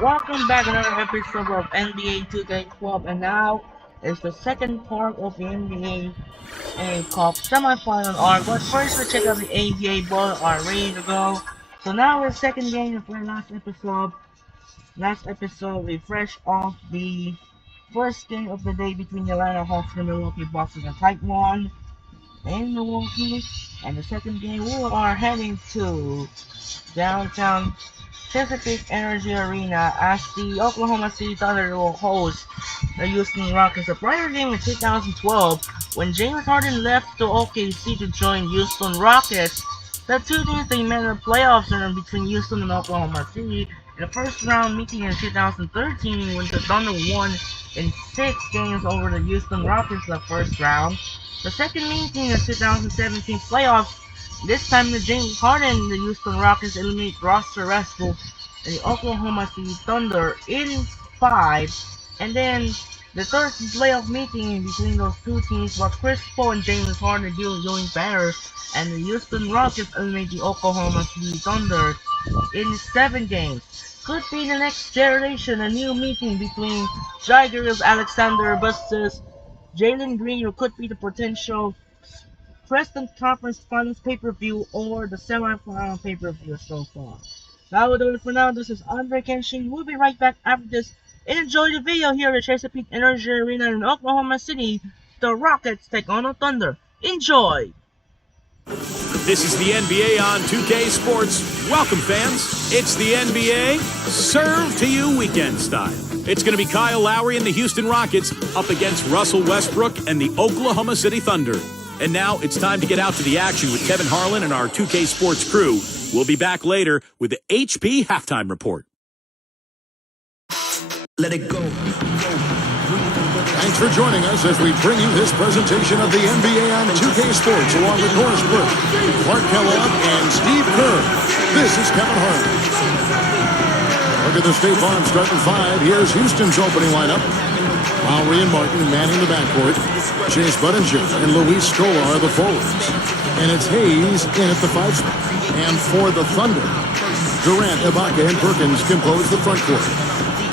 Welcome back another episode of NBA 2K12, and now is the second part of the NBA Cup semifinal arc. But first, we check out the ABA ball are ready to go. So now the second game of our last episode. Last episode, we fresh off the first game of the day between the Atlanta Hawks and the Milwaukee Bucks in a tight one in Milwaukee. And the second game, we are heading to downtown Chesapeake Energy Arena as the Oklahoma City Thunder will host the Houston Rockets. A prior game in 2012, when James Harden left to OKC to join Houston Rockets, the two teams they met in the playoffs tournament between Houston and Oklahoma City. In the first round meeting in 2013, when the Thunder won in 6 games over the Houston Rockets in the first round. The second meeting in the 2017 playoffs, this time the James Harden and the Houston Rockets eliminate Russell Westbrook and the Oklahoma City Thunder in 5. And then the third playoff meeting between those two teams was Chris Paul and James Harden doing better, and the Houston Rockets eliminate the Oklahoma City Thunder in 7 games. Could be the next generation, a new meeting between Tigers Alexander versus Jalen Green, who could be the potential Western Conference Finals pay-per-view or the semi-final pay-per-view so far. That will do it for now. This is Andre Kenshin. We'll be right back after this. And enjoy the video here at Chesapeake Energy Arena in Oklahoma City. The Rockets take on the Thunder. Enjoy! This is the NBA on 2K Sports. Welcome, fans. It's the NBA served to you weekend style. It's going to be Kyle Lowry and the Houston Rockets up against Russell Westbrook and the Oklahoma City Thunder. And now it's time to get out to the action with Kevin Harlan and our 2K Sports crew. We'll be back later with the HP Halftime Report. Let it go. Thanks for joining us as we bring you this presentation of the NBA on 2K Sports along with Norris Burke, Clark Kellogg, and Steve Kerr. This is Kevin Harlan. Look at the State Farm starting 5. Here's Houston's opening lineup. Lowry and Martin manning the backcourt. Chase Budinger and Luis Scola are the forwards. And it's Hayes in at the 5 spot. And for the Thunder, Durant, Ibaka, and Perkins compose the front court.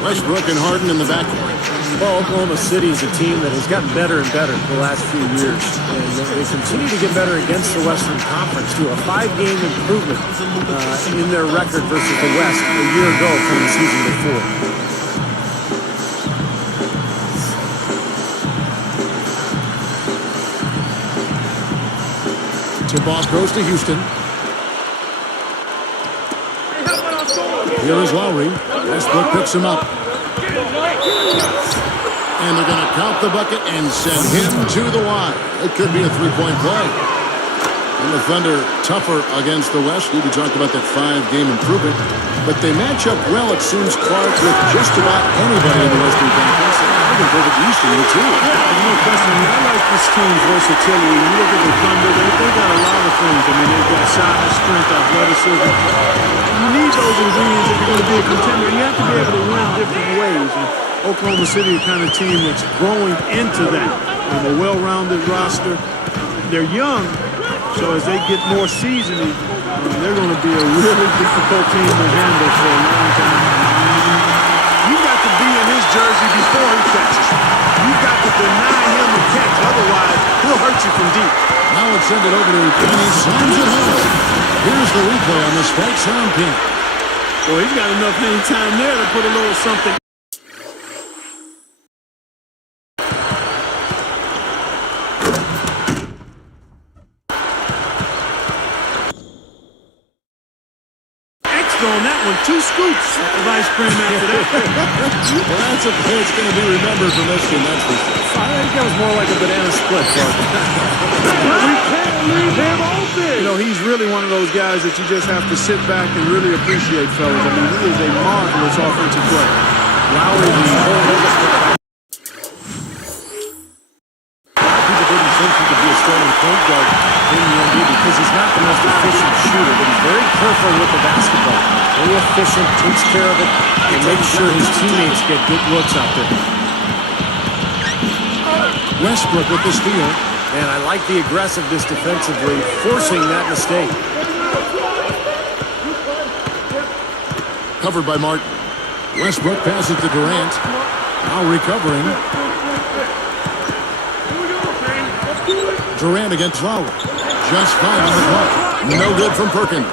Westbrook and Harden in the backcourt. Well, Oklahoma City is a team that has gotten better and better the last few years. And they continue to get better against the Western Conference to a 5-game improvement in their record versus the West a year ago from the season before. Tip-off goes to Houston. Here is Lowry. Westbrook picks him up. And they're going to count the bucket and send him to the line. It could be a 3-point play. And the Thunder tougher against the West. We talked about that 5-game improvement. But they match up well, it seems, Clark, with just about anybody in the Western Conference. I think over Houston here, too. Yeah, no question. I like this team's versatility. When you look at the Thunder, they got a lot of things. I mean, they've got size, strength, athleticism. You need those ingredients if you're going to be a contender. You have to be able to win different ways. And Oklahoma City is the kind of team that's growing into that. A well-rounded roster. They're young, so as they get more seasoning, they're going to be a really difficult team to handle for a long time. You've got to be in his jersey before he catches. You've got to deny him a catch. Otherwise, he'll hurt you from deep. Now let's send it over to Kenny. Slams it home. Here's the replay on the strike sound pin. Well, he's got enough hang time there to put a little something. On that one, 2 scoops of ice cream after that. Well, that's a play that's going to be remembered for Michigan, that's for sure. I think that was more like a banana split, Clark. We can't leave him open. You know, he's really one of those guys that you just have to sit back and really appreciate, fellas. I mean, he is a marvelous offensive player. Lowry, the whole people didn't think he could be a starting point guard in the NBA because he's not the most efficient shooter, but he's very careful with the basketball. Very efficient, takes care of it, and makes sure his teammates get good looks out there. Westbrook with the steal. And I like the aggressiveness defensively, forcing that mistake. Covered by Martin. Westbrook passes to Durant. Now recovering. Durant against Lowry. Just fine on the clock. No good from Perkins.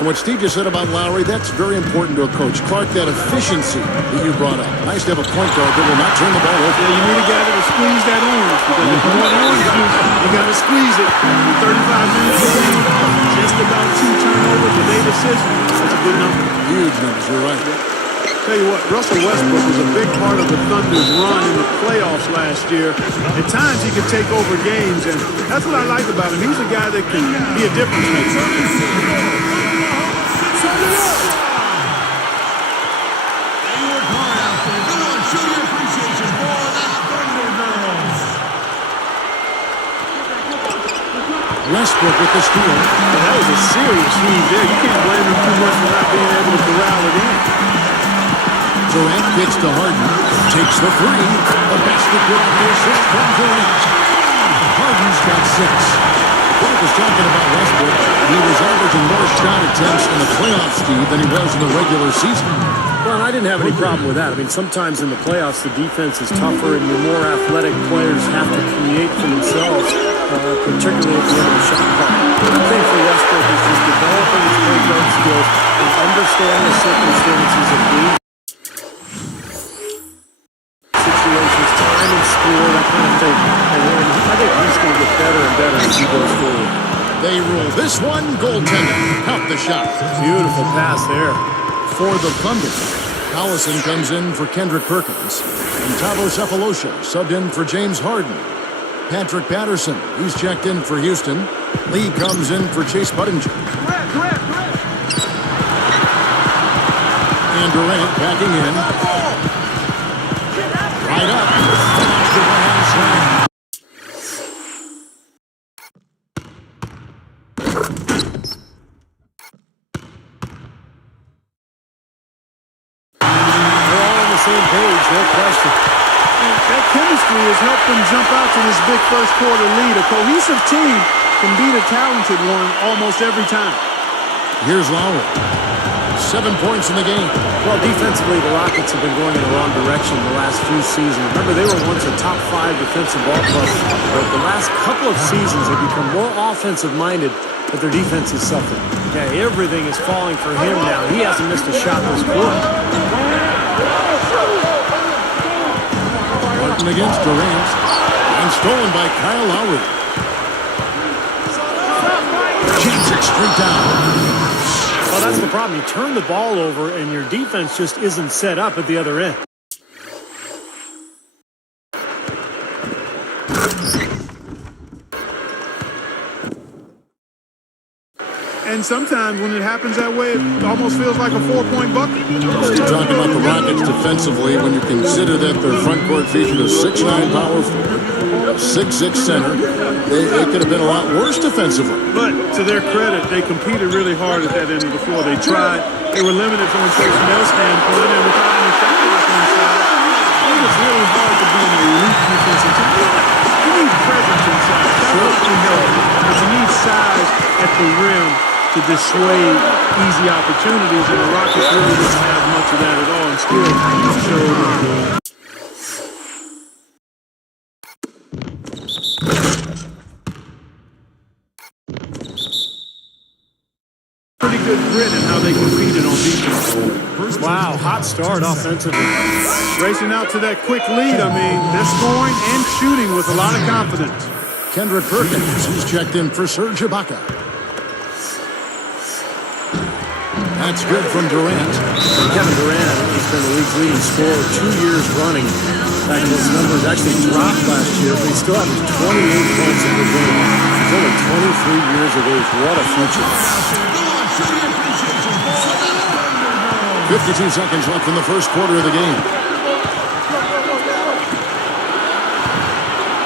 And what Steve just said about Lowry, that's very important to a coach. Clark, that efficiency that you brought up. Nice to have a point guard that will not turn the ball over. Yeah, you need a guy that will squeeze that orange. Because if you want orange juice, you got to squeeze it. In 35 minutes of game, just about 2 turnovers, a late assist. That's a good number. Huge numbers, you're right. Tell you what, Russell Westbrook was a big part of the Thunder's run in the playoffs last year. At times, he could take over games, and that's what I like about him. He's a guy that can be a difference maker. Westbrook with the steal. Well, that was a serious heave there. You can't blame him too much for not being able to corral it in. Durant gets to Harden. Takes the three. A basket with the assist from Durant. Harden's got 6. Clark was talking about Westbrook. He was averaging more shot attempts in the playoffs, Steve, than he was in the regular season. Well, I didn't have any problem with that. I mean, sometimes in the playoffs, the defense is tougher and your more athletic players have to create for themselves, particularly at the end of the shot clock. The thing for Westbrook is just developing his point guard skills and understanding the circumstances of game situations, time and score, that kind of thing. And I think he's going to get better and better as he goes forward. They rule this one. Goaltending. Count the shot. Beautiful pass there. For the Thunder, Allison comes in for Kendrick Perkins. And Tavo Cephalosha subbed in for James Harden. Patrick Patterson, he's checked in for Houston. Lee comes in for Chase Budinger. And Durant backing in. Right up. After the hand slam. Same page, no question. And that chemistry has helped them jump out to this big first quarter lead. A cohesive team can beat a talented one almost every time. Here's Lowry. 7 points in the game. Well, defensively, the Rockets have been going in the wrong direction the last few seasons. Remember, they were once a top 5 defensive ball club, but the last couple of seasons have become more offensive-minded, but their defense is suffering. Okay, everything is falling for him now. He hasn't missed a shot this quarter. Martin against Durant. And stolen by Kyle Lowry. Jams it straight down. Well, that's the problem. You turn the ball over and your defense just isn't set up at the other end. And sometimes when it happens that way, it almost feels like a 4-point bucket. You're talking about the Rockets defensively when you consider that their front court featured a 6'9" power forward, 6'6" center. They could have been a lot worse defensively. But to their credit, they competed really hard at that end of the floor. They tried. They were limited from a personnel standpoint, and without any technical inside, I think it's really hard to be an elite defensive team. You need presence inside. Sure. But you need size at the rim to dissuade easy opportunities, and the Rockets really didn't have much of that at all, and still showed pretty good grit in how they competed on defense. Wow, hot start offensively. Racing out to that quick lead, I mean, they're scoring and shooting with a lot of confidence. Kendrick Perkins, he's checked in for Serge Ibaka. That's good from Durant. Kevin Durant has been the league's leading scorer 2 years running. In fact, those numbers actually dropped last year, but he still averaged 28 points in the game. He's only 23 years of age. What a future. 52 seconds left in the first quarter of the game.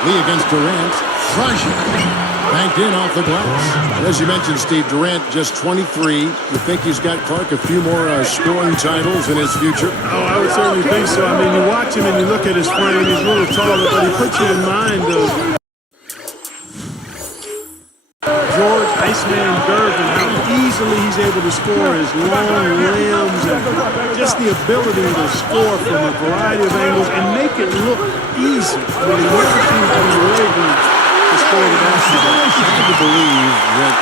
Lee against Durant. Banked in off the glass. As you mentioned, Steve, Durant just 23. You think he's got, Clark, a few more scoring titles in his future? Oh, I would certainly think so. I mean, you watch him and you look at his frame. He's a little taller, but he puts you in mind of George Iceman Gervin, how easily easily he's able to score, his long limbs, and just the ability to score from a variety of angles and make it look easy. I mean, he never seems to be laboring to score the basketball. I had to believe that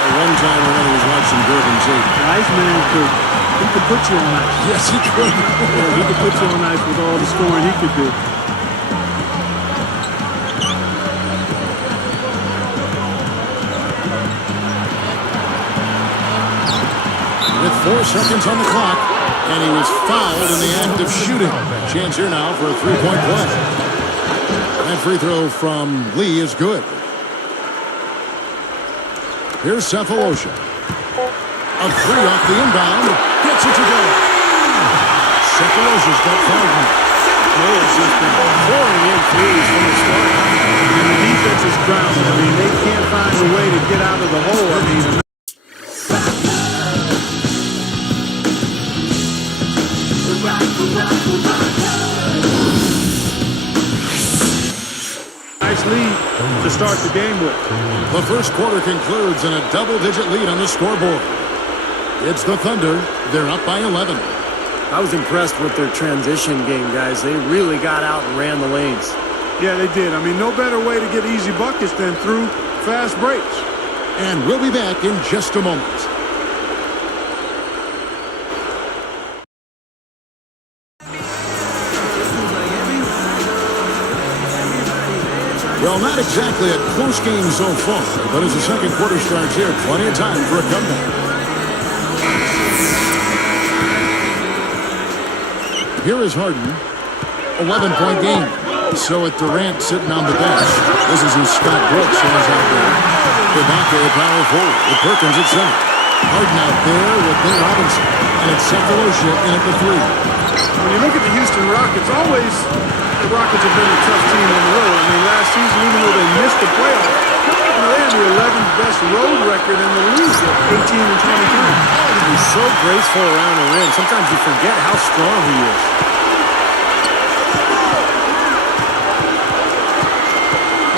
at one time when I was watching Durban tape. The Iceman could put you on ice. Yes, he could. Yeah, he could put you on ice with all the scoring he could do. With 4 seconds on the clock, and he was fouled in the act of shooting. Chance here now for a three-point play. That free throw from Lee is good. Here's Cephalosha. A three off the inbound. Gets it to go. Cephalosha's got 5 now. Players just been pouring in threes from the start. And the defense is grounded. I mean, they can't find a way to get out of the hole. I mean, nice lead to start the game with. The first quarter concludes in a double-digit lead on the scoreboard. It's the Thunder. They're up by 11. I was impressed with their transition game, guys. They really got out and ran the lanes. Yeah, they did. I mean, no better way to get easy buckets than through fast breaks. And we'll be back in just a moment. Well, not exactly a close game so far, but as the second quarter starts here, plenty of time for a comeback. Here is Harden. 11-point game. So at Durant sitting on the bench. This is who Scott Brooks has out there. Ibaka at power forward with Perkins at center. Harden out there with Bill Robinson. And it's Cephalosha in at the 3. When you look at the Houston Rockets, always the Rockets have been a tough team on the road. I mean, last season, even though they missed the playoffs, they had the 11th best road record in the league at 18 and 23. He's so graceful around the rim. Sometimes you forget how strong he is.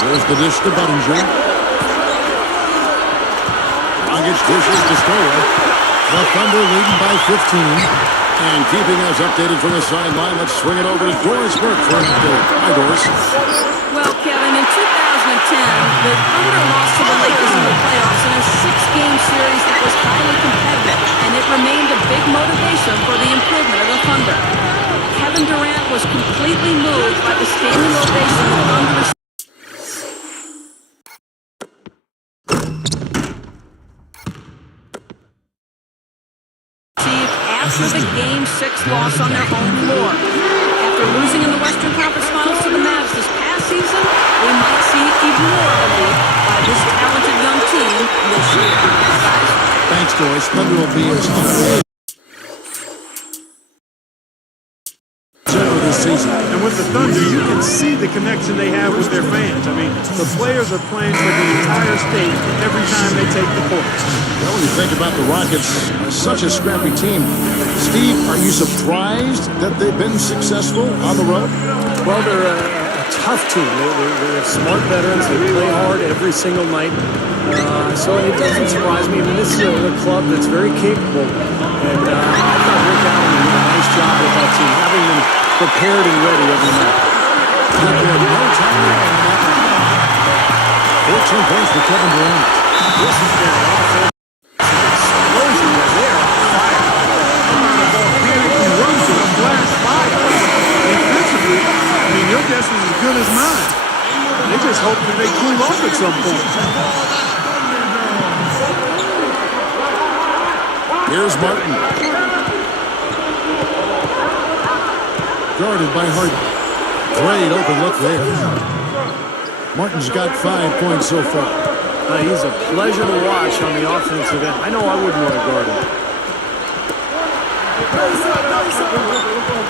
There's the dish to Budinger. Dragic dishes to Stoya. The Thunder leading by 15. And keeping us updated from the sideline, let's swing it over to Doris Burke for an update. Hi, Doris. Well, Kevin, in 2010, the Thunder lost to the Lakers in the playoffs in a 6-game series that was highly competitive, and it remained a big motivation for the improvement of the Thunder. Kevin Durant was completely moved by the standing ovation the Thunder received after the Game 6 loss on their home floor. After losing in the Western Conference Finals to the Mavs this past season, we might see even more of it by this talented young team this year. Thanks, Doris. Thunder will be as underway this season. And with the Thunder, you can see the connection they have with their fans. I mean, the players are playing for the entire state every time they take the court. Well, when you think about the Rockets, such a scrappy team. Steve, are you surprised that they've been successful on the road? Well, they're a tough team. They're smart veterans. They play hard every single night. So it doesn't surprise me. I mean, this is a club that's very capable. And I thought Rick Allen did a nice job with that team, having them prepared and ready every night. No time on that one. 14 points for Kevin Durant. This has been an offensive explosion when they're on fire. He runs to a flash fire. Defensively, I mean, your guess is as good as mine. They just hope that they cool off at some point. Here's Martin. Guarded by Harden. Great open look there. Martin's got 5 points so far. He's a pleasure to watch on the offensive end. I know I wouldn't want to guard him.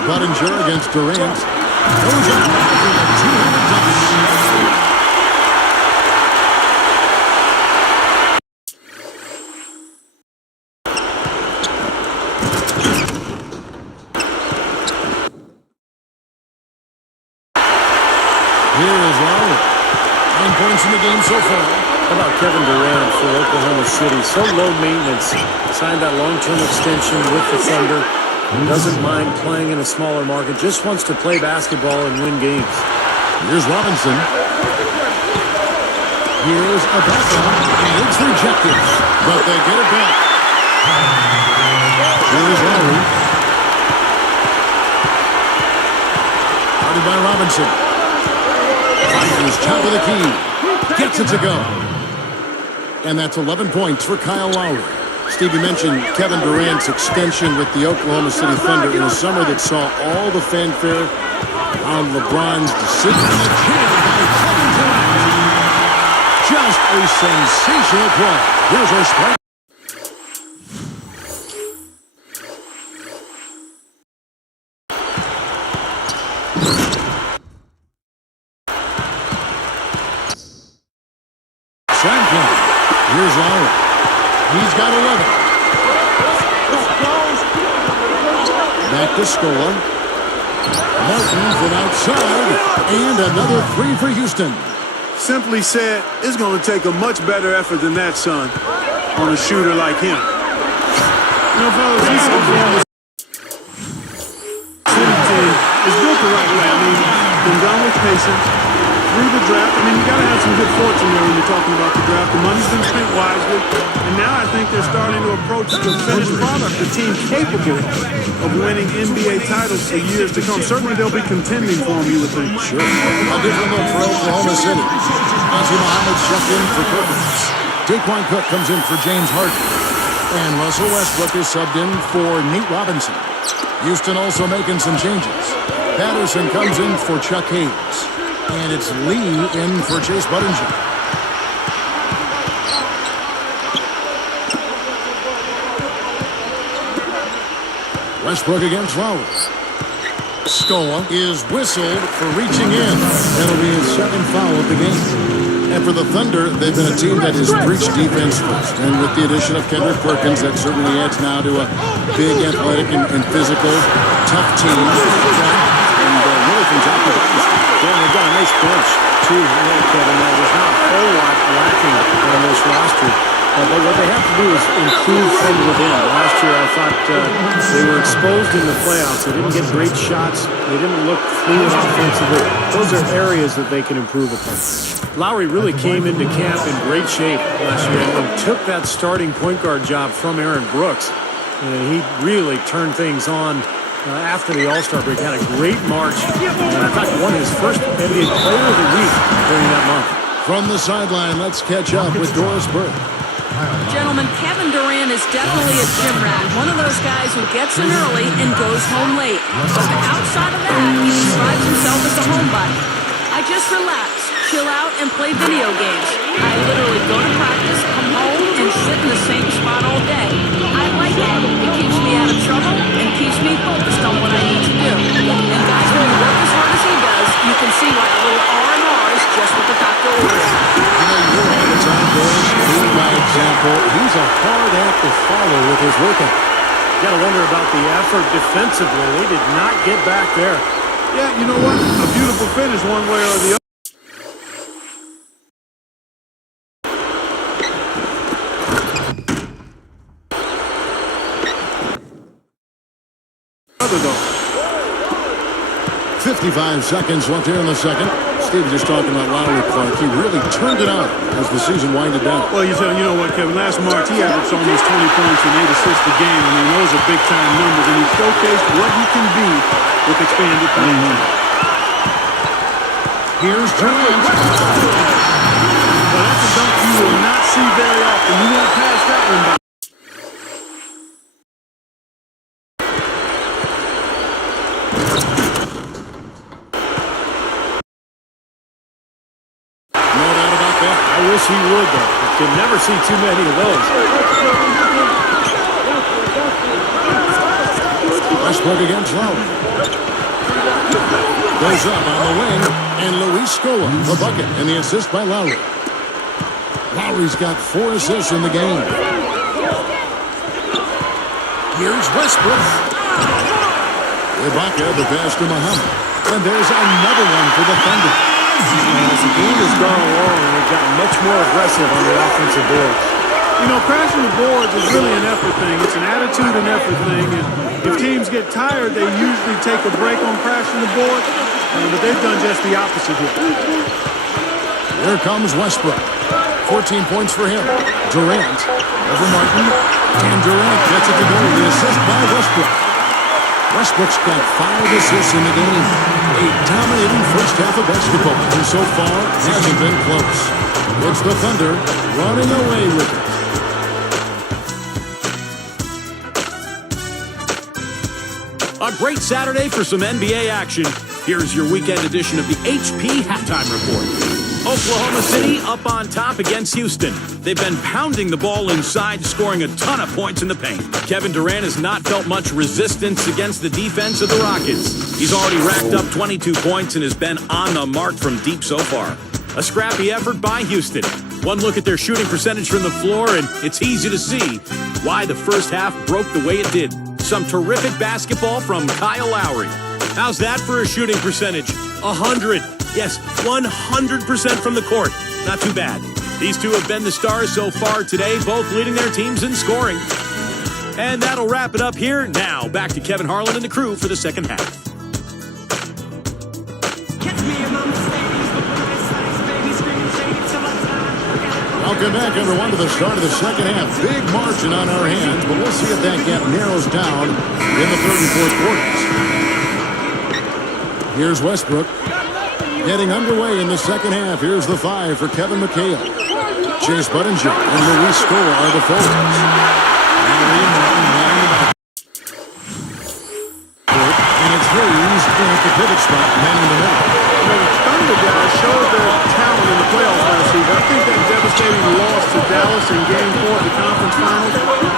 Budinger against Durant. Goes up for a two-handed dunk. Here is Lowry. 9 points in the game so far. How about Kevin Durant for Oklahoma City? So low maintenance. Signed that long-term extension with the Thunder. Doesn't mind playing in a smaller market. Just wants to play basketball and win games. Here's Robinson. Here's Ibaka, and it's rejected, but they get it back. Here's Lowry. Guarded by Robinson. Finds top of the key. Gets it to go. And that's 11 points for Kyle Lowry. Steve, you mentioned Kevin Durant's extension with the Oklahoma City Thunder in a summer that saw all the fanfare on LeBron's decision. And a jam by Kevin Durant. Just a sensational play. Here's our spike. Here's Lowry. He's got 11. Back to Scola. Martin from outside. And another three for Houston. Simply said, it's going to take a much better effort than that, son, on a shooter like him. You know, fellas, this Oklahoma City team is built the right way. I mean, been done with patience. Through the draft, I mean, you got to have some good fortune there when you're talking about the draft. The money's been spent wisely, and now I think they're starting to approach the finished product, the team capable of winning NBA titles for years to come. Certainly, they'll be contending for them, you would think. Sure. A different look for Oklahoma City. Nazir Muhammad checked in for Perkins. Daquan Cook comes in for James Harden. And Russell Westbrook is subbed in for Nate Robinson. Houston also making some changes. Patterson comes in for Chuck Hayes. And it's Lee in for Chase Budinger. Westbrook against Lowry. Scola is whistled for reaching in. That'll be his second foul of the game. And for the Thunder, they've been a team that has preached defense first. And with the addition of Kendrick Perkins, that certainly adds now to a big, athletic, and physical, tough team. And really from top to bottom. Yeah, they've got a nice bench, too, Kevin. There's not a whole lot lacking on this roster. But what they have to do is improve from within. Last year, I thought they were exposed in the playoffs. They didn't get great shots. They didn't look fluid offensively. Those are areas that they can improve upon. Lowry really came into camp in great shape last year and took that starting point guard job from Aaron Brooks. He really turned things on. After the All-Star break, had a great March, and in fact won his first NBA Player of the Week during that month. From the sideline, let's catch up with Doris Burke. Gentlemen, Kevin Durant is definitely a gym rat. One of those guys who gets in early and goes home late. But outside of that, he describes himself as a homebody. I just relax, chill out, and play video games. I literally go to practice, come home, and sit in the same spot all day. I like it. It keeps me out of trouble and keeps me focused on what I need to do. And guys, when you work as hard as he does, you can see why a little R&R is just what the doctor ordered. You know, you're all the time, boys. Lead by example. He's a hard act to follow with his workout. Got to wonder about the effort defensively. They did not get back there. Yeah, you know what? A beautiful finish one way or the other. Though. 55 seconds left here in the second. Steve was just talking about Lowry Clark. He really turned it on as the season winded down. Well, you know what, Kevin? Last March, he averaged almost 20 points and 8 assists a game. I mean, those are big-time numbers, and he showcased what he can be with expanded playing time. Here's Durant. Well, that's a dunk you will not see very often. You won't pass that one by. I wish he would, though. You can never see too many of those. Westbrook against Lowry. Goes up on the wing, and Luis Scola, the bucket, and the assist by Lowry. Lowry's got 4 assists in the game. Here's Westbrook. Ibaka, the pass to Muhammad. And there's another one for the Thunder. As the game has gone along, they've gotten much more aggressive on the offensive boards. You know, crashing the boards is really an effort thing. It's an attitude and effort thing. And if teams get tired, they usually take a break on crashing the board. But they've done just the opposite here. Here comes Westbrook. 14 points for him. Durant over Martin. And Durant gets it to go. The assist by Westbrook. Westbrook's got 5 assists in the game. A dominating first half of basketball. And so far, hasn't been close. It's the Thunder running away with it. A great Saturday for some NBA action. Here's your weekend edition of the HP Halftime Report. Oklahoma City up on top against Houston. They've been pounding the ball inside, scoring a ton of points in the paint. Kevin Durant has not felt much resistance against the defense of the Rockets. He's already racked up 22 points and has been on the mark from deep so far. A scrappy effort by Houston. One look at their shooting percentage from the floor, and it's easy to see why the first half broke the way it did. Some terrific basketball from Kyle Lowry. How's that for a shooting percentage? 100. Yes, 100% from the court. Not too bad. These two have been the stars so far today, both leading their teams in scoring. And that'll wrap it up here. Now, back to Kevin Harlan and the crew for the second half. Welcome back, everyone, to the start of the second half. Big margin on our hands, but we'll see if that gap narrows down in the third and fourth quarters. Here's Westbrook getting underway in the second half. Here's the 5 for Kevin McHale. Chase Budinger and Luis Scola are the forwards. And it's Hayes at the pivot spot, manning the middle. The Thunder guys showed their talent in the playoffs last season. I think that devastating loss to Dallas in Game 4 of the conference finals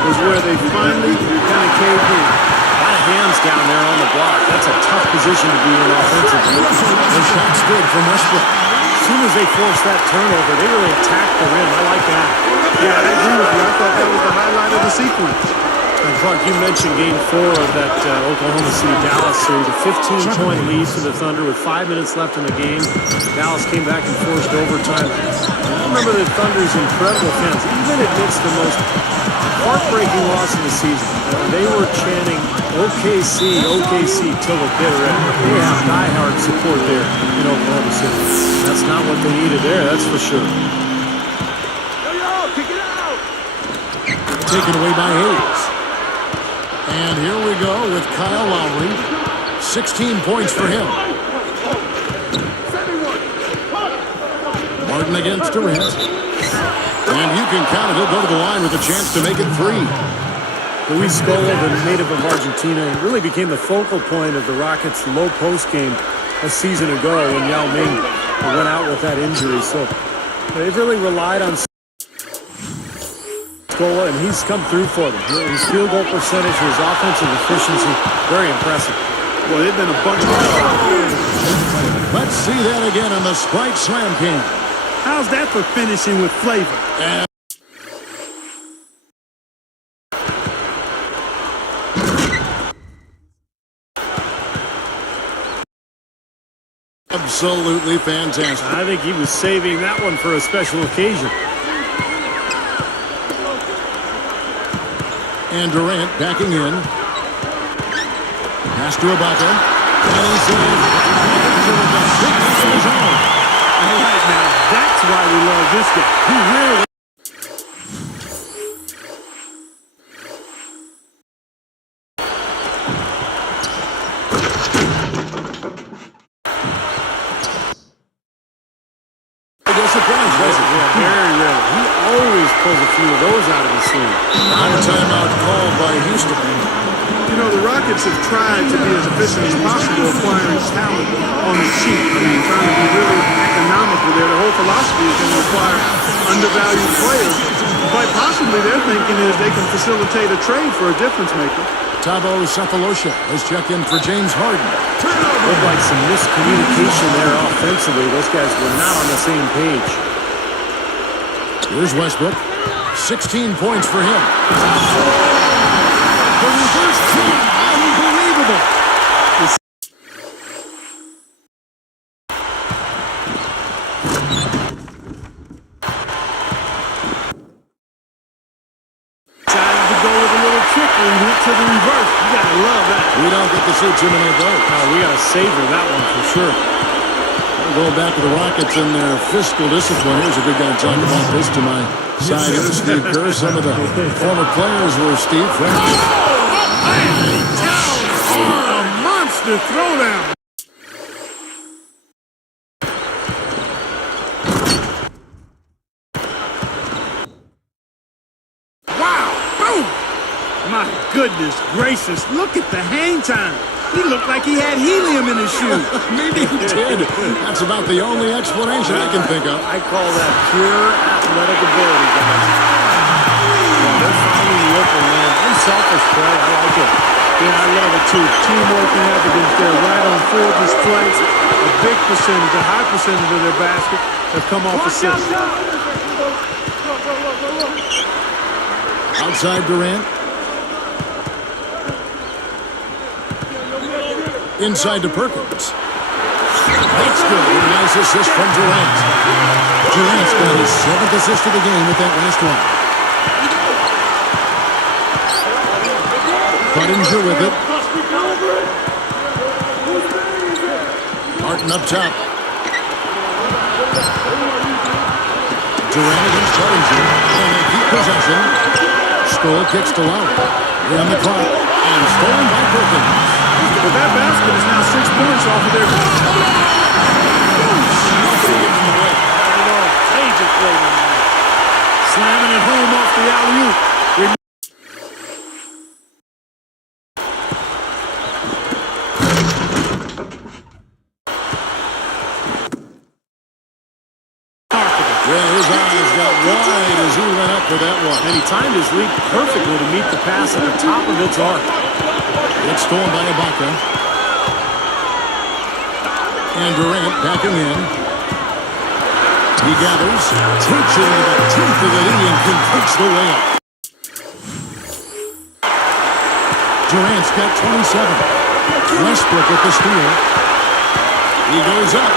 was where they finally kind of caved in. A lot of hands down there on the block. That's a tough position to be in offensively. The shot's good from Westbrook. As soon as they forced that turnover, they really attacked the rim. I like that. Yeah, I agree with you. I thought that was the highlight of the sequence. And Clark, you mentioned Game 4 of that Oklahoma City-Dallas series, a 15-point lead for the Thunder with 5 minutes left in the game. Dallas came back and forced overtime. I remember the Thunder's incredible fans, even amidst the most heartbreaking loss of the season. They were chanting OKC, OKC till the bitter end. They have diehard support there in Oklahoma City. That's not what they needed there, that's for sure. Taken away by Hayes. And here we go with Kyle Lowry. 16 points for him. Martin against Durant. And you can count it. He'll go to the line with a chance to make it 3. Luis Scola, the native of Argentina, really became the focal point of the Rockets' low post game a season ago when Yao Ming went out with that injury. So they've really relied on Scola, and he's come through for them. His field goal percentage, his offensive efficiency, very impressive. Well, they've been a bunch of... Let's see that again on the Sprite Slam King. How's that for finishing with flavor? And absolutely fantastic. I think he was saving that one for a special occasion. And Durant backing in. Pass to Ibaka. And he says, All right, now, that's why we love this guy. He really... surprise, does it? Yeah, very rare. He always pulls a few of those out of his sleeve. Now a timeout called by Houston. You know, the Rockets have tried to be as efficient as possible acquiring talent on the cheap. I mean, trying to be really economical there. The whole philosophy is going to require undervalued players. Quite possibly their thinking is they can facilitate a trade for a difference maker. Thabo Sefolosha has checked in for James Harden. Looked like some miscommunication there offensively. Those guys were not on the same page. Here's Westbrook. 16 points for him. The reverse tee. Unbelievable. and he went to the reverse. You got to love that. We don't get to see too many of those. Oh, we got to savor that one for sure. Going back to the Rockets and their fiscal discipline. Here's a good guy to talk about this to my side here, Steve Kerr. Some of the former players were Steve Frank. A monster throwdown. Wow. Boom. My goodness gracious. Look at the hang time. He looked like he had helium in his shoe. Maybe he did. That's about the only explanation I can think of. I call that pure athletic ability, guys. Yeah, they're finding the open man. Unselfish play. I like it. Yeah, I love it too. Teamwork and evidence there right on full display. A big percentage, a high percentage of their basket have come off assists. Outside Durant. Inside to Perkins. That's good. A nice assist from Durant. Durant's got his 7th assist of the game with that last one. Cuttinger with it. Martin up top. Durant against Cuttinger. And they keep possession. Stoll kicks to Lowry. We're on the clock. And stolen by Perkins. But that basket is now 6 points off of their... Major play tonight. Slamming it home off the alley-oop. Well, his eyes got wide as he went up for that one. And he timed his leap perfectly to meet the pass at the top of its arc. It's stolen by Ibaka. And Durant backing in. He gathers, takes it into the teeth of the knee and completes the layup. Durant's got 27. Westbrook with the steal. He goes up.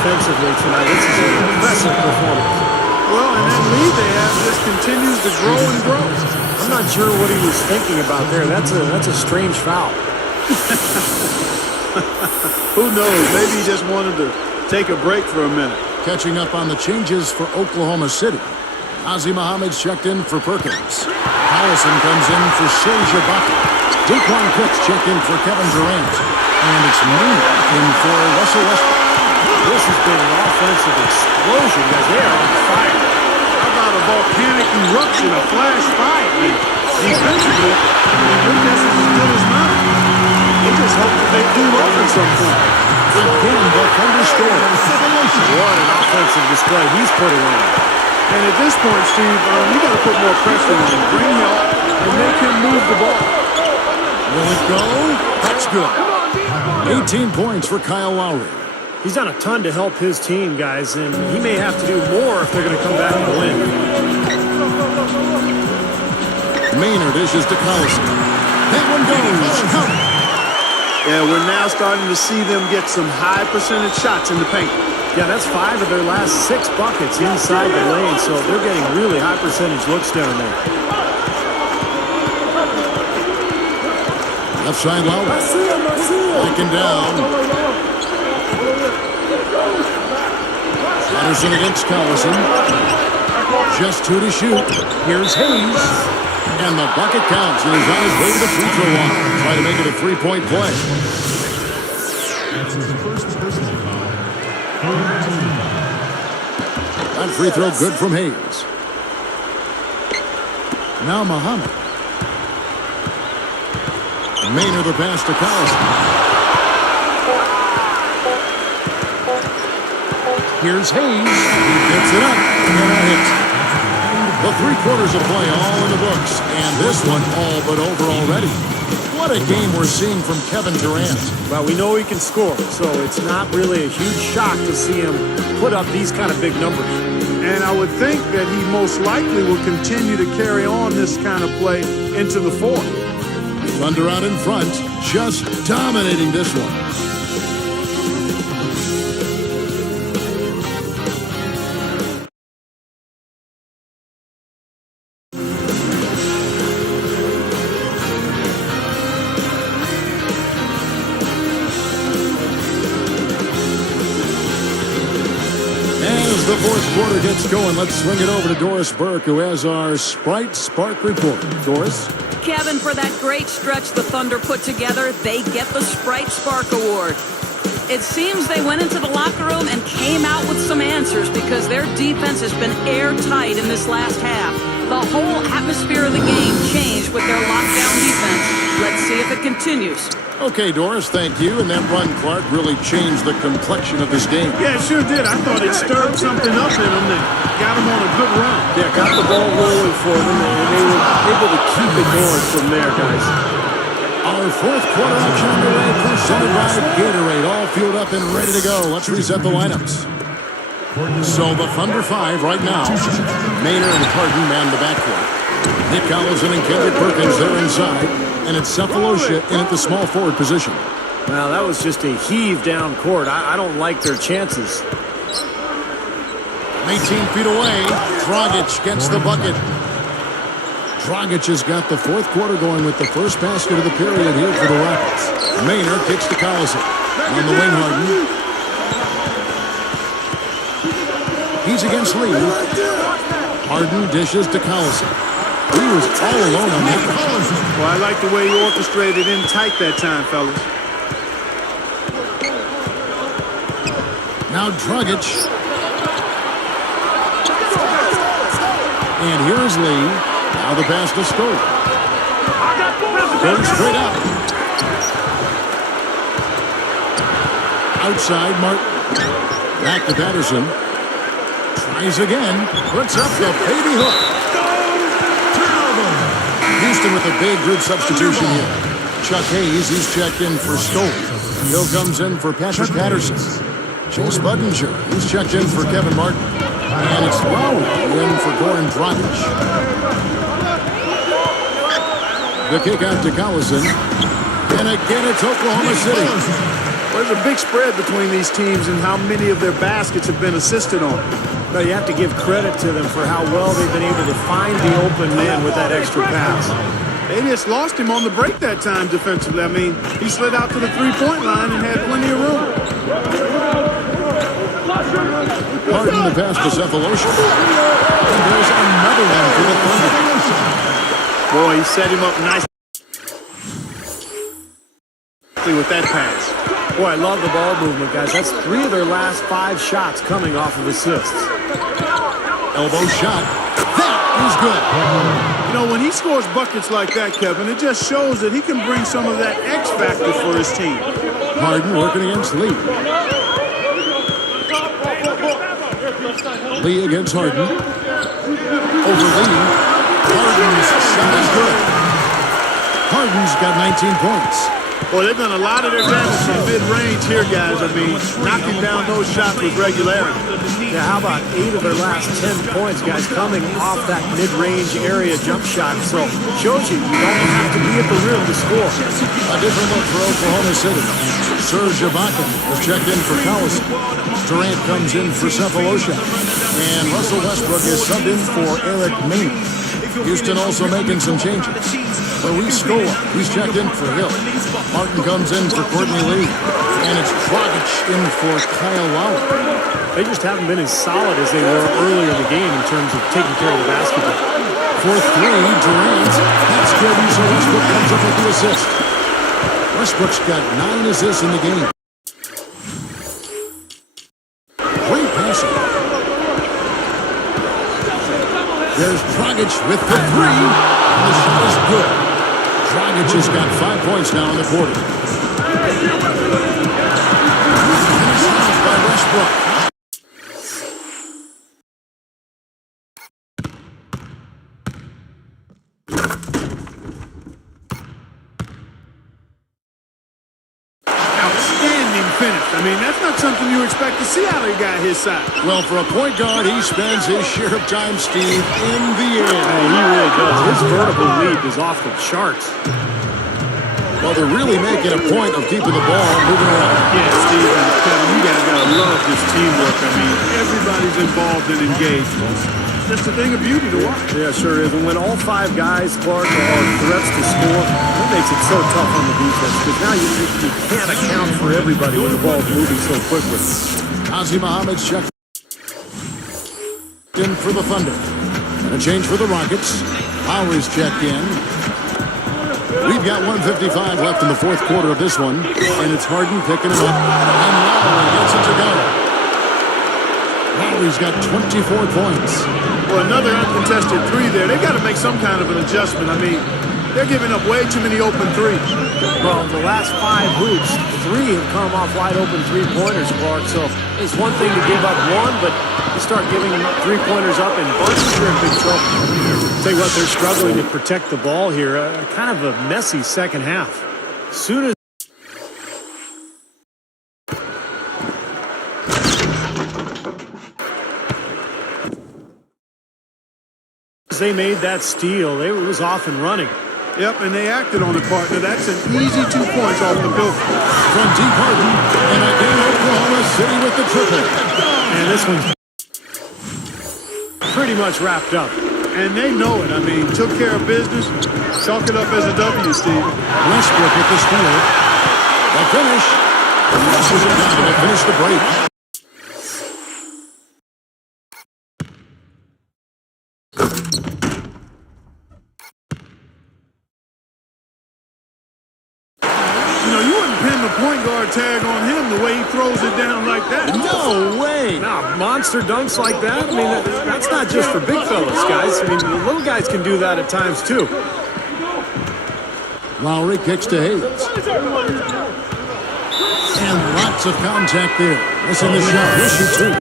Offensively tonight, this is an impressive performance. Well, and that lead they have just continues to grow and grow. I'm not sure what he was thinking about there. That's a strange foul. Who knows? Maybe he just wanted to take a break for a minute. Catching up on the changes for Oklahoma City. Ozzie Muhammad's checked in for Perkins. Collison comes in for Serge Ibaka. Daquan Cook's checked in for Kevin Durant. And it's Mooney in for Russell Westbrook. This has been an offensive explosion, guys. They are on fire. How about a volcanic eruption, a flash fire? Defensively, your guess is as good as mine. They just hope that they cool off at some point. Again, the thunderstorm. What an offensive display he's putting on. And at this point, Steve, you got to put more pressure on him, bring help, and make him move the ball. Will it go? That's good. 18 points for Kyle Lowry. He's done a ton to help his team, guys, and he may have to do more if they're going to come back and win. Maynard dishes to Collison. That one goes. Count. Yeah, we're now starting to see them get some high percentage shots in the paint. Yeah, that's 5 of their last 6 buckets inside the lane, so they're getting really high percentage looks down there. Left side Lowry. Backing down. Patterson against Collison. Just 2 to shoot. Here's Hayes. And the bucket counts. And he's on his way to the free throw line. Try to make it a 3-point play. That free throw good from Hayes. Now Muhammad. Maynard the pass to Collison. Here's Hayes. He picks it up. And a hit. The 3/4 of play all in the books. And this one all but over already. What a game we're seeing from Kevin Durant. Well, we know he can score, so it's not really a huge shock to see him put up these kind of big numbers. And I would think that he most likely will continue to carry on this kind of play into the fourth. Thunder out in front, just dominating this one. As the fourth quarter gets going, let's swing it over to Doris Burke, who has our Sprite Spark report. Doris? Kevin, for that great stretch the Thunder put together, they get the Sprite Spark Award. It seems they went into the locker room and came out with some answers because their defense has been airtight in this last half. The whole atmosphere of the game changed with their lockdown defense. Let's see if it continues. Okay, Doris, thank you. And that run, Clark, really changed the complexion of this game. Yeah, it sure did. I thought it stirred something up in them that got them on a good run. Yeah, got the ball rolling for them, and they were able to keep it going from there, guys. Our fourth quarter action underway, presented by Gatorade. All fueled up and ready to go. Let's reset the lineups. So the Thunder 5 right now. Maynard and Harden man the backcourt. Nick Collison and Kendrick Perkins, they're inside. And it's Cephalosha in at the small forward position. Well, that was just a heave down court. I don't like their chances. 18 feet away, Dragic gets the bucket. Dragic has got the fourth quarter going with the first basket of the period here for the Rockets. Maynard kicks to Collison. On the wing, Harden. He's against Lee. Harden dishes to Collison. He was all alone on that. Well, I like the way he orchestrated in tight that time, fellas. Now Dragic. And here's Lee. Now the pass to Stoll. Goes straight up. Outside, Martin. Back to Patterson. Tries again. Puts up the baby hook. Houston with a big good substitution here. Chuck Hayes, he's checked in for Stoll. Hill comes in for Patrick Patterson. Chase Budinger, he's checked in for Kevin Martin. And it's Lowry in for Goran Dragic. The kick out to Collison. And again, it's Oklahoma City. Well, there's a big spread between these teams and how many of their baskets have been assisted on. But you have to give credit to them for how well they've been able to find the open man with that extra pass. They just lost him on the break that time defensively. I mean, he slid out to the three-point line and had plenty of room. Harden the pass to Cephalosha. And there's another one for the Thunder. Boy, he set him up nicely with that pass. Boy, I love the ball movement, guys. That's 3 of their last 5 shots coming off of assists. Elbow shot. That is good. You know, when he scores buckets like that, Kevin, it just shows that he can bring some of that X factor for his team. Harden working against Lee. Lee against Harden. Over Lee. Harden's shot is good. Harden's got 19 points. Well, they've done a lot of their damage from mid-range here, guys. I mean, knocking down those shots with regularity. Yeah, how about 8 of their last 10 points, guys, coming off that mid-range area jump shot. So, shows you don't have to be at the rim to score. A different look for Oklahoma City. Serge Ibaka was checked in for Collison. Durant comes in for Cephalosha. And Russell Westbrook is subbed in for Eric Maynard. Houston also making some changes. Luis Scola, he's checked in for Hill. Martin comes in for Courtney Lee. And it's Dragic in for Kyle Lowry. They just haven't been as solid as they were earlier in the game in terms of taking care of the basketball. For 3, Durant. That's good. So Westbrook comes up with the assist. Westbrook's got 9 assists in the game. Great passing. There's Dragic with the 3. And the shot is good. Dragic has got 5 points now in the quarter. Finished off by Westbrook. Outstanding finish. I I mean, that's not something you expect to see out of a guy his size. Well, for a point guard, he spends his share of time, Steve, in the air. Hey, he really does. His vertical leap is off the charts. Well, they're really making a point of keeping the ball moving around. Yeah, Steve and Kevin, you guys gotta love this teamwork. I mean, everybody's involved and engaged. It's just a thing of beauty to watch. Yeah, sure is. And when all 5 guys, Clark, are threats to score, that makes it so tough on the defense. Because now you can't account for everybody when the ball's moving so quickly. Ozzy Muhammad's check in for the Thunder. And a change for the Rockets. Lowry's checked in. We've got 1:55 left in the fourth quarter of this one. And it's Harden picking him up. And Lowry gets it to go. Lowry's got 24 points. Well, another uncontested 3 there. They've got to make some kind of an adjustment. I mean, they're giving up way too many open 3s. Well, the last 5 hoops, 3 have come off wide open 3-pointers, Clark. So it's one thing to give up 1, but you start giving them 3-pointers up in bunches, you're in big trouble. Tell you what, they're struggling to protect the ball here. Kind of a messy second half. Soon as they made that steal, it was off and running. Yep, and they acted on it, partner. That's an easy 2 points off the bill. From deep Harden. And again, Oklahoma City with the triple. And this one's pretty much wrapped up. And they know it. I mean, took care of business. Chalk it up as a W, Steve. Westbrook with the steal. The finish. Rushes it down to finish the break. You know, you wouldn't pin the point guard tag on him the way he throws it down like that. No way. Now, monster dunks like that, I mean, that's not just for big fellas, guys. I mean, the little guys can do that at times, too. Lowry kicks to Hayes. And lots of contact there. Missing the shot. He'll shoot 2.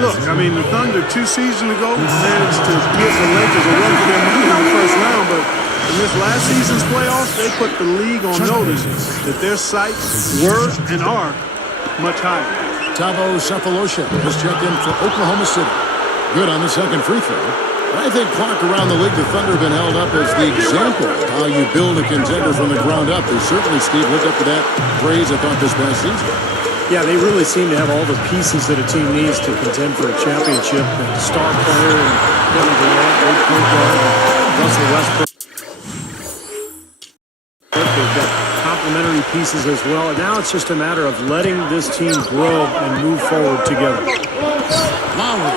Look, I mean, the Thunder 2 seasons ago managed to give the Lakers a run for their money in the first round, but in this last season's playoffs, they put the league on notice that their sights were and are much higher. Thabo Sefolosha has checked in for Oklahoma City. Good on the second free throw. I think, Clark, around the league, the Thunder have been held up as the example of how you build a contender from the ground up. They certainly, Steve, lived up to that praise, I thought, this past season. Yeah, they really seem to have all the pieces that a team needs to contend for a championship. The star player and Kevin Durant, great point guard, Russell Westbrook. They've got complementary pieces as well. And now it's just a matter of letting this team grow and move forward together. Lowry.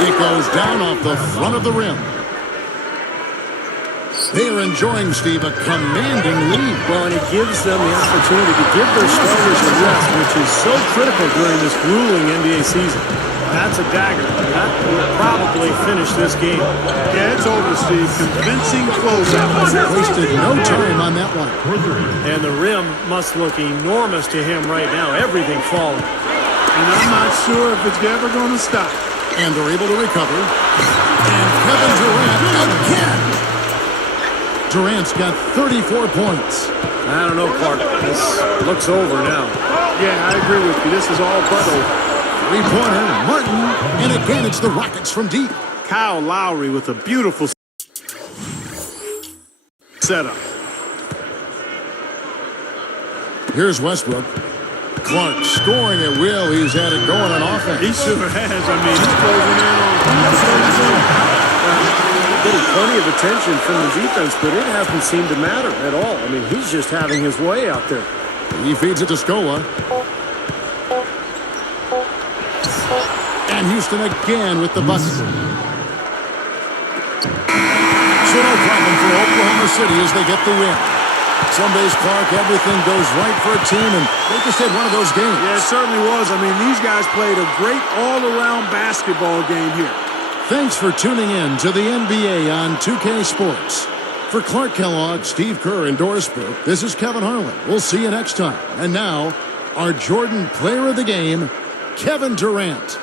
It goes down off the front of the rim. They are enjoying, Steve, a commanding lead. Well, and it gives them the opportunity to give their starters a rest, which is so critical during this grueling NBA season. That's a dagger. That will probably finish this game. Yeah, it's over, Steve. Convincing closeout. Wasted no time on that one. And the rim must look enormous to him right now. Everything falling. And I'm not sure if it's ever going to stop. And they're able to recover. And Kevin Durant again. Durant's got 34 points. I don't know, Clark. This looks over now. Yeah, I agree with you. This is all but over. Three-pointer, Martin. And again, it's the Rockets from deep. Kyle Lowry with a beautiful setup. Here's Westbrook. Clark scoring at will. He's had it going on offense. He sure has. I mean, he's closing in on. Getting plenty of attention from the defense, but it hasn't seemed to matter at all. I mean, he's just having his way out there. He feeds it to Scola. And Houston again with the bucket. So no problem for Oklahoma City as they get the win. Some days, Clark, everything goes right for a team, and they just had one of those games. Yeah, it certainly was. I mean, these guys played a great all-around basketball game here. Thanks for tuning in to the NBA on 2K Sports. For Clark Kellogg, Steve Kerr, and Doris Burke, this is Kevin Harlan. We'll see you next time. And now, our Jordan Player of the Game, Kevin Durant.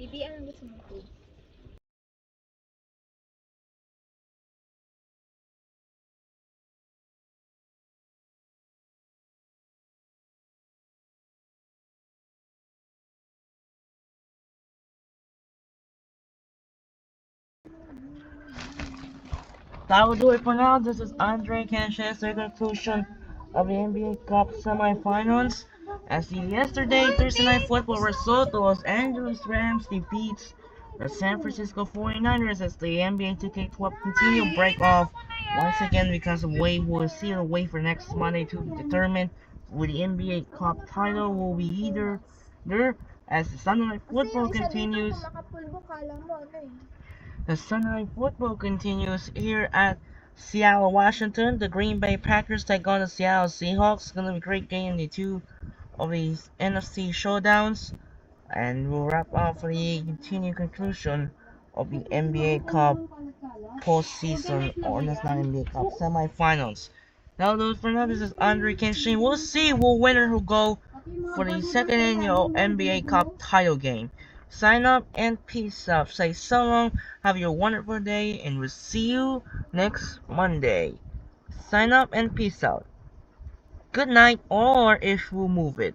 PBL ang gusto mo po. That will do it for now. This is Andre Canches, the conclusion of the NBA Cup semifinals. As yesterday, Thursday night football result, the Los Angeles Rams defeats the San Francisco 49ers as the NBA 2K12 continue break off once again because of wait we'll see the wait for next Monday to determine who the NBA Cup title will be either there as the Sunday night football continues. The Sunday Night Football continues here at Seattle, Washington. The Green Bay Packers take on the Seattle Seahawks. It's going to be a great game, the two of these NFC showdowns. And we'll wrap up for the continued conclusion of the NBA Cup postseason, or that's not NBA Cup, semifinals. Now, those for now, this is Andre Kenshin. We'll see who winner who go for the second annual NBA Cup title game. Sign up and peace out. Say so long, have your wonderful day, and we'll see you next Monday. Sign up and peace out. Good night, or if we'll move it.